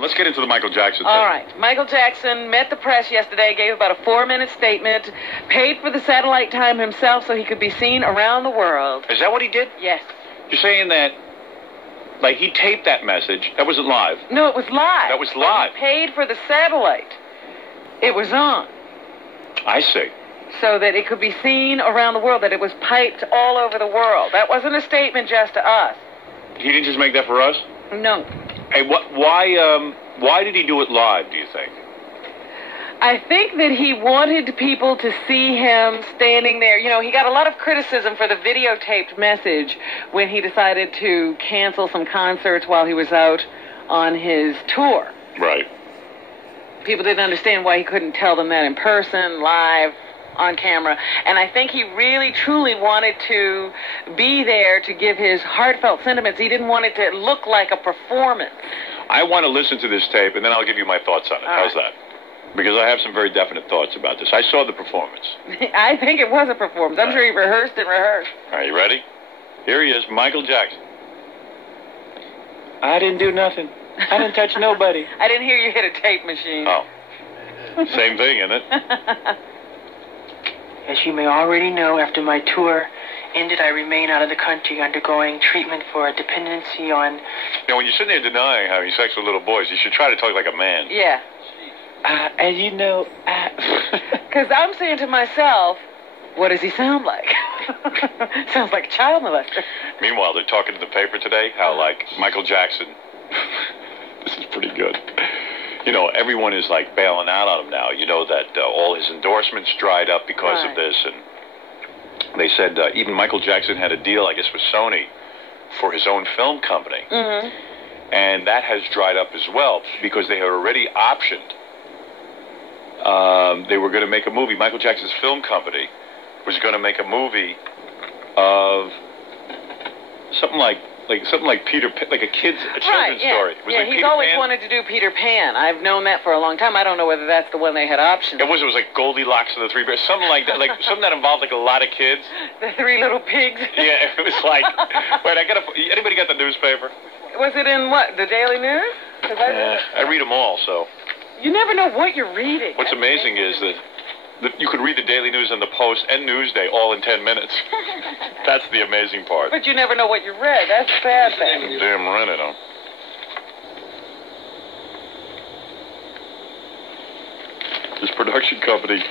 let's get into the Michael Jackson thing. All right. Michael Jackson met the press yesterday, gave about a 4-minute statement, paid for the satellite time himself so he could be seen around the world. Is that what he did? Yes. You're saying that, like, he taped that message. That wasn't live. No, it was live. That was live. He paid for the satellite. It was on. I see. So that it could be seen around the world, that it was piped all over the world. That wasn't a statement just to us. He didn't just make that for us? No. Hey, why did he do it live, do you think? I think that he wanted people to see him standing there. You know, he got a lot of criticism for the videotaped message when he decided to cancel some concerts while he was out on his tour. Right. People didn't understand why he couldn't tell them that in person, live, on camera. And I think he really, truly wanted to be there to give his heartfelt sentiments. He didn't want it to look like a performance. I want to listen to this tape, and then I'll give you my thoughts on it. How's that? Because I have some very definite thoughts about this. I saw the performance. I think it was a performance. I'm sure he rehearsed and rehearsed. All right, you ready? Here he is, Michael Jackson. I didn't do nothing. I didn't touch nobody. I didn't hear you hit a tape machine. Oh. Same thing, isn't it? As you may already know, after my tour ended, I remain out of the country undergoing treatment for a dependency on... You know, when you're sitting there denying having sex with little boys, you should try to talk like a man. Yeah. As you know... Because I'm saying to myself, what does he sound like? Sounds like a child molester. Meanwhile, they're talking in the paper today how, like, Michael Jackson... This is pretty good. You know, everyone is, like, bailing out on him now. You know that all his endorsements dried up because of this. And they said even Michael Jackson had a deal, I guess, with Sony for his own film company. Mm-hmm. And that has dried up as well because they had already optioned. They were going to make a movie. Michael Jackson's film company was going to make a movie of something like Peter, like a children's story. Was he's Peter always Pan? Wanted to do Peter Pan. I've known that for a long time. I don't know whether that's the one they had optioned. It was like Goldilocks and the Three Bears, something like that, like something that involved like a lot of kids. The Three Little Pigs. Yeah, it was like. Wait, anybody got the newspaper? Was it in what? The Daily News? I read them all, so. You never know what you're reading. What's amazing is that you could read the Daily News and the Post and Newsday all in 10 minutes. That's the amazing part. But you never know what you read. That's a bad thing. Damn right I don't. This production company,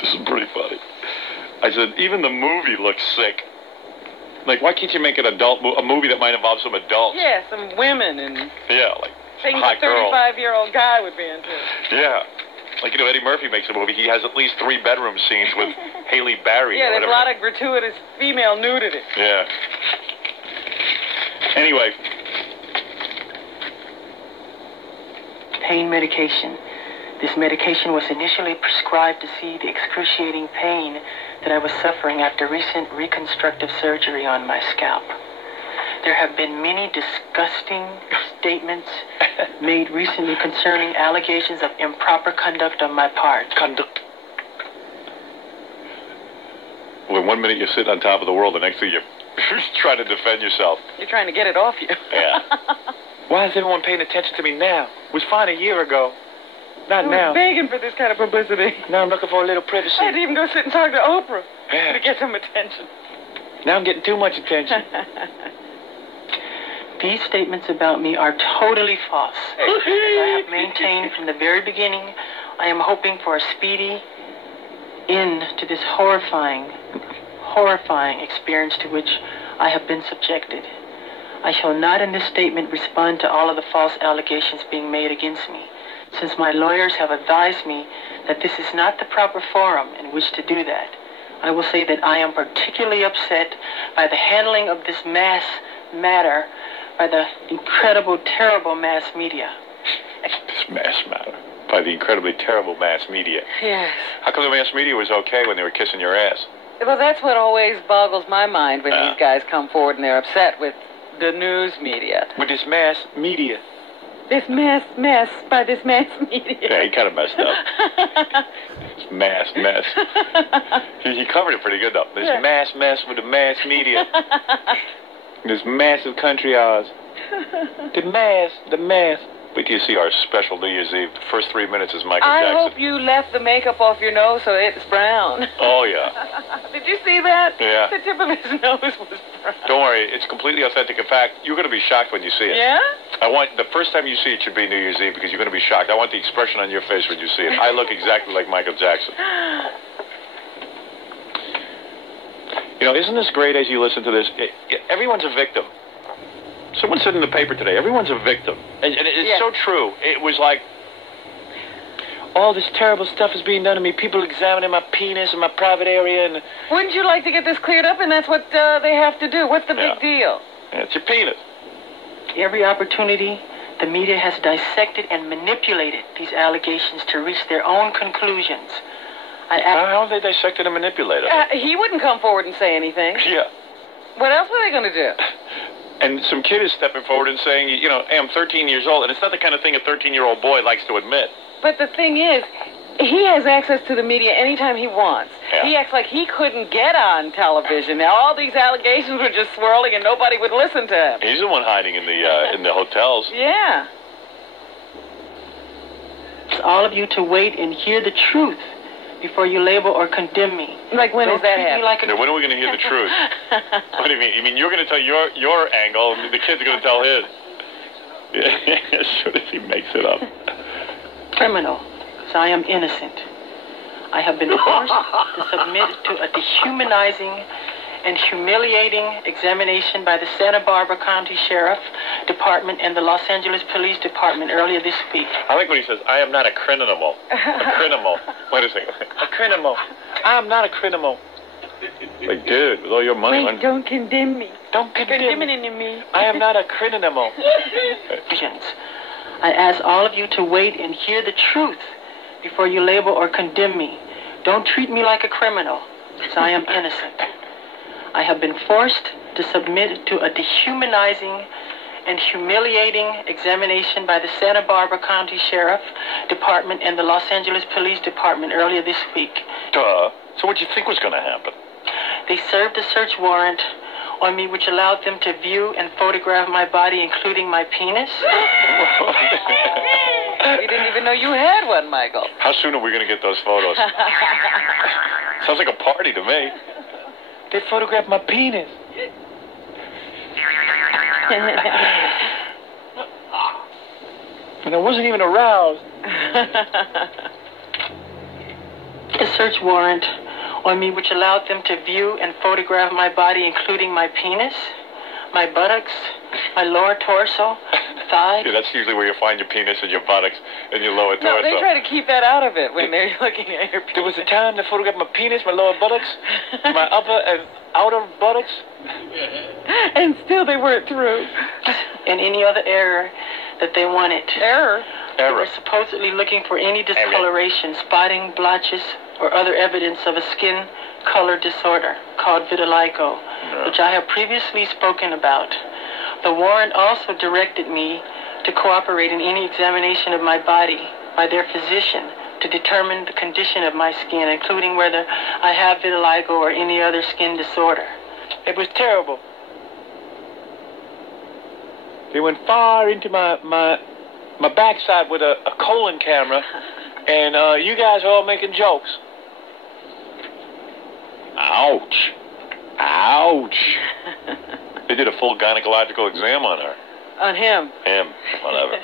this is pretty funny. I said, even the movie looks sick. Like, why can't you make an a movie that might involve some adults? Yeah, some women and... Yeah, like things a 35-year-old guy would be into. Yeah. Like, you know, Eddie Murphy makes a movie. He has at least 3 bedroom scenes with Halle Berry. Yeah, there's a lot of gratuitous female nudity. Yeah. Anyway. Pain medication. This medication was initially prescribed to see the excruciating pain that I was suffering after recent reconstructive surgery on my scalp. There have been many disgusting statements made recently concerning allegations of improper conduct on my part. Conduct. Well, in 1 minute you're sitting on top of the world, the next thing you're trying to defend yourself. You're trying to get it off you. Yeah. Why is everyone paying attention to me now? It was fine a year ago. Not now. I was begging for this kind of publicity. Now I'm looking for a little privacy. I had to even go sit and talk to Oprah to get some attention. Now I'm getting too much attention. These statements about me are totally false. As I have maintained from the very beginning, I am hoping for a speedy end to this horrifying experience to which I have been subjected. I shall not in this statement respond to all of the false allegations being made against me, since my lawyers have advised me that this is not the proper forum in which to do that. I will say that I am particularly upset by the handling of this mass matter by the incredible, terrible mass media. This mass matter? By the incredibly terrible mass media? Yes. How come the mass media was okay when they were kissing your ass? Well, that's what always boggles my mind when these guys come forward and they're upset with the news media. With this mass media? This mess by this mass media. Yeah, he kind of messed up. This mess. He covered it pretty good, though. This mess with the mass media. This massive country ours. The mass. Wait till you see our special New Year's Eve. The first 3 minutes is Michael I Jackson. hope you left the makeup off your nose so it's brown. Oh, yeah. Did you see that? Yeah. The tip of his nose was brown. Don't worry, it's completely authentic. In fact, you're going to be shocked when you see it. Yeah? I want the first time you see it should be New Year's Eve because you're going to be shocked. I want the expression on your face when you see it. I look exactly like Michael Jackson. You know, isn't this great as you listen to this? Everyone's a victim. Someone said in the paper today, everyone's a victim. And it's so true. It was like, all this terrible stuff is being done to me. People examining my penis and my private area. And wouldn't you like to get this cleared up? And that's what they have to do. What's the big deal? Yeah, it's your penis. Every opportunity, the media has dissected and manipulated these allegations to reach their own conclusions. How have they dissected and manipulated? He wouldn't come forward and say anything. Yeah. What else were they going to do? And some kid is stepping forward and saying, you know, hey, I'm 13 years old. And it's not the kind of thing a 13-year-old boy likes to admit. But the thing is, he has access to the media anytime he wants. Yeah. He acts like he couldn't get on television. Now, all these allegations were just swirling and nobody would listen to him. He's the one hiding in the hotels. Yeah. It's all of you to wait and hear the truth before you label or condemn me. Like, when does that happen? When are we going to hear the truth? What do you mean? You mean you're going to tell your angle, and the kid's going to tell his? Yeah, as soon as he makes it up. Criminal, because I am innocent. I have been forced to submit to a dehumanizing and humiliating examination by the Santa Barbara County Sheriff Department and the Los Angeles Police Department earlier this week. I like when he says, I am not a criminal. A criminal. Wait a second. A criminal. I am not a criminal. Like, dude, with all your money... Wait, don't condemn me. Don't condemn me. I am not a criminal. I ask all of you to wait and hear the truth before you label or condemn me. Don't treat me like a criminal, because I am innocent. I have been forced to submit to a dehumanizing and humiliating examination by the Santa Barbara County Sheriff Department and the Los Angeles Police Department earlier this week. Duh. So what did you think was going to happen? They served a search warrant on me which allowed them to view and photograph my body, including my penis. We didn't even know you had one, Michael. How soon are we going to get those photos? Sounds like a party to me. They photographed my penis. And I wasn't even aroused. A search warrant on me which allowed them to view and photograph my body, including my penis, my buttocks, my lower torso, thigh. Yeah, that's usually where you find your penis and your buttocks and your lower torso. No, they try to keep that out of it when they're looking at your penis. There was a time to photograph my penis, my lower buttocks, my upper and outer buttocks. And still they weren't through. And any other error that they wanted. Error? They were supposedly looking for any discoloration, spotting, blotches, or other evidence of a skin color disorder called vitiligo, which I have previously spoken about. The warrant also directed me to cooperate in any examination of my body by their physician to determine the condition of my skin, including whether I have vitiligo or any other skin disorder. It was terrible. They went far into my backside with a colon camera, and you guys are all making jokes. Ouch. Ouch. They did a full gynecological exam on her. On him. Him. Whatever.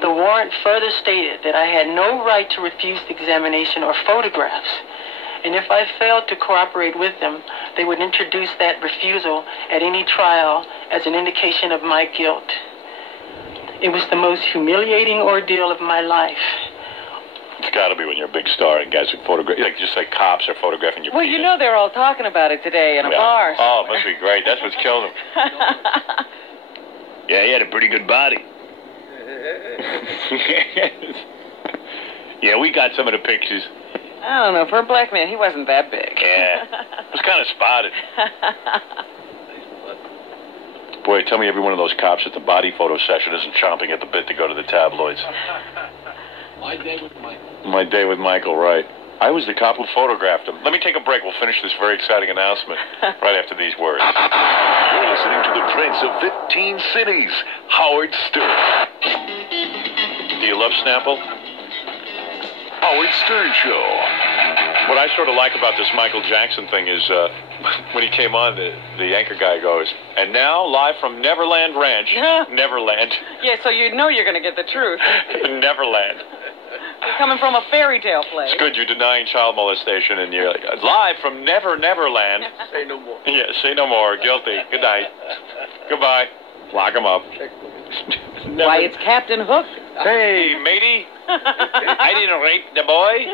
The warrant further stated that I had no right to refuse the examination or photographs, and if I failed to cooperate with them, they would introduce that refusal at any trial as an indication of my guilt. It was the most humiliating ordeal of my life. It's got to be when you're a big star and guys who photograph, just like cops are photographing your Well, penis. you know they're all talking about it today in a bar. Oh, it must be great. That's what's killing him. Yeah, he had a pretty good body. Yeah, we got some of the pictures. I don't know. For a black man, he wasn't that big. Yeah. It was kind of spotted. Boy, tell me every one of those cops at the body photo session isn't chomping at the bit to go to the tabloids. My day with Michael. My day with Michael, right. I was the cop who photographed him. Let me take a break. We'll finish this very exciting announcement right after these words. You're listening to the Prince of 15 Cities, Howard Stern. you love Snapple? Howard Stern Show. What I sort of like about this Michael Jackson thing is when he came on, the anchor guy goes, and now live from Neverland Ranch. Neverland. Yeah, so you know you're going to get the truth. Neverland. You're coming from a fairy tale place. It's good you're denying child molestation, and you're like, live from Neverland. Say no more. Yeah, say no more. Guilty. Good night. Goodbye. Lock him up. Why, it's Captain Hook. Hey, matey. I didn't rape the boy.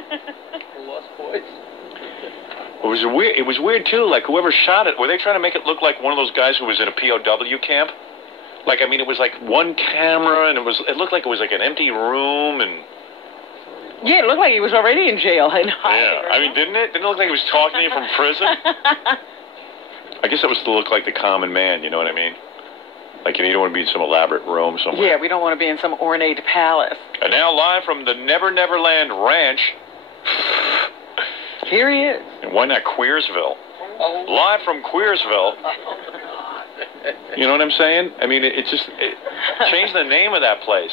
Lost boys. It was weird too. Like whoever shot it, were they trying to make it look like one of those guys who was in a POW camp? Like I mean, it was like one camera, and it looked like it was like an empty room, and Yeah, it looked like he was already in jail. yeah, I mean, didn't it? Didn't it look like he was talking to you from prison? I guess it was to look like the common man. You know what I mean? Like you don't want to be in some elaborate room somewhere. Yeah, we don't want to be in some ornate palace. And now live from the Neverland Ranch. Here he is. And why not Queersville? Oh. Live from Queersville. You know what I'm saying? I mean, change the name of that place.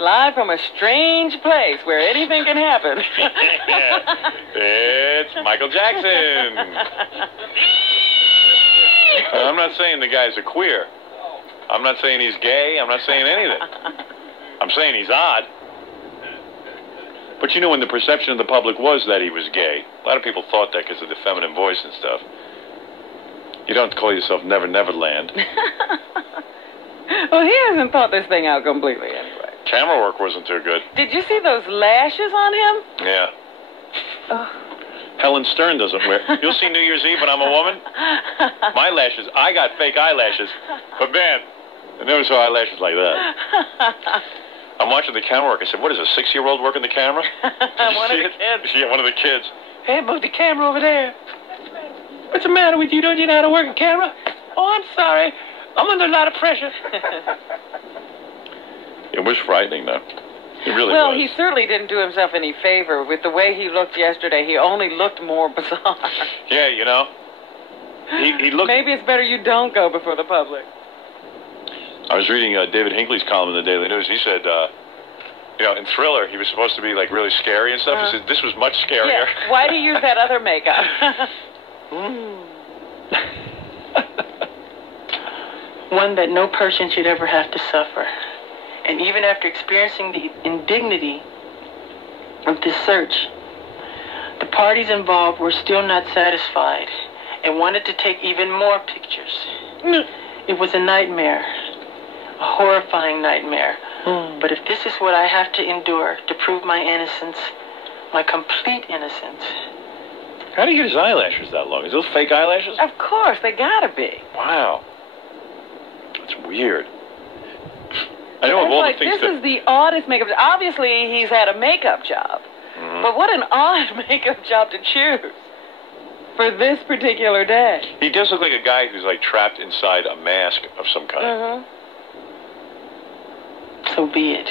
Live from a strange place where anything can happen. It's Michael Jackson. I'm not saying the guy's a queer. I'm not saying he's gay. I'm not saying anything. I'm saying he's odd. But you know, when the perception of the public was that he was gay, a lot of people thought that because of the feminine voice and stuff. You don't call yourself Neverland. Well, he hasn't thought this thing out completely anyway. Camera work wasn't too good. Did you see those lashes on him? Yeah. Oh. Helen Stern doesn't wear. You'll see New Year's Eve when I'm a woman. My lashes, I got fake eyelashes. But man, I never saw eyelashes like that. I'm watching the camera work. I said, what is a 6-year-old working the camera? One of the kids. Yeah, one of the kids. Hey, move the camera over there. What's the matter with you? Don't you know how to work a camera? Oh, I'm sorry. I'm under a lot of pressure. It was frightening, though. It really Well, was. he certainly didn't do himself any favor with the way he looked yesterday. He only looked more bizarre. Yeah, you know. He looked... Maybe it's better you don't go before the public. I was reading David Hinckley's column in the Daily News. He said, you know, in Thriller, he was supposed to be, like, really scary and stuff. He said, this was much scarier. Yeah. Why do you use that other makeup? One that no person should ever have to suffer. And even after experiencing the indignity of this search, the parties involved were still not satisfied and wanted to take even more pictures. It was a nightmare, a horrifying nightmare. But if this is what I have to endure to prove my innocence, my complete innocence. How do you get his eyelashes that long? Is those fake eyelashes? Of course, they gotta be. Wow. That's weird. I know of It's all like, the things this is the oddest makeup. Obviously, he's had a makeup job. Mhm. But what an odd makeup job to choose for this particular day. He does look like a guy who's like trapped inside a mask of some kind. Mm-hmm. So be it.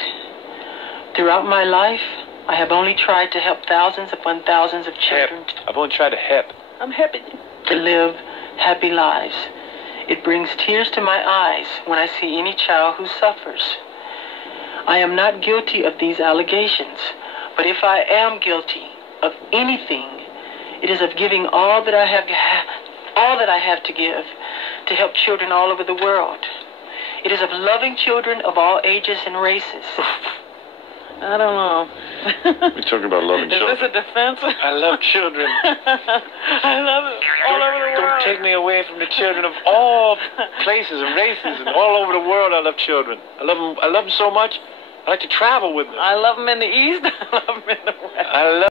Throughout my life, I have only tried to help thousands upon thousands of children I've only tried to help. I'm happy. to live happy lives. It brings tears to my eyes when I see any child who suffers. I am not guilty of these allegations, but if I am guilty of anything, it is of giving all that I have to give to help children all over the world. It is of loving children of all ages and races. I don't know. We're talking about loving Is children. this a defense? I love children. I love it all over the world. Don't take me away from the children of all places and races and all over the world. I love children. I love them so much. I like to travel with them. I love them in the East. I love them in the West. I love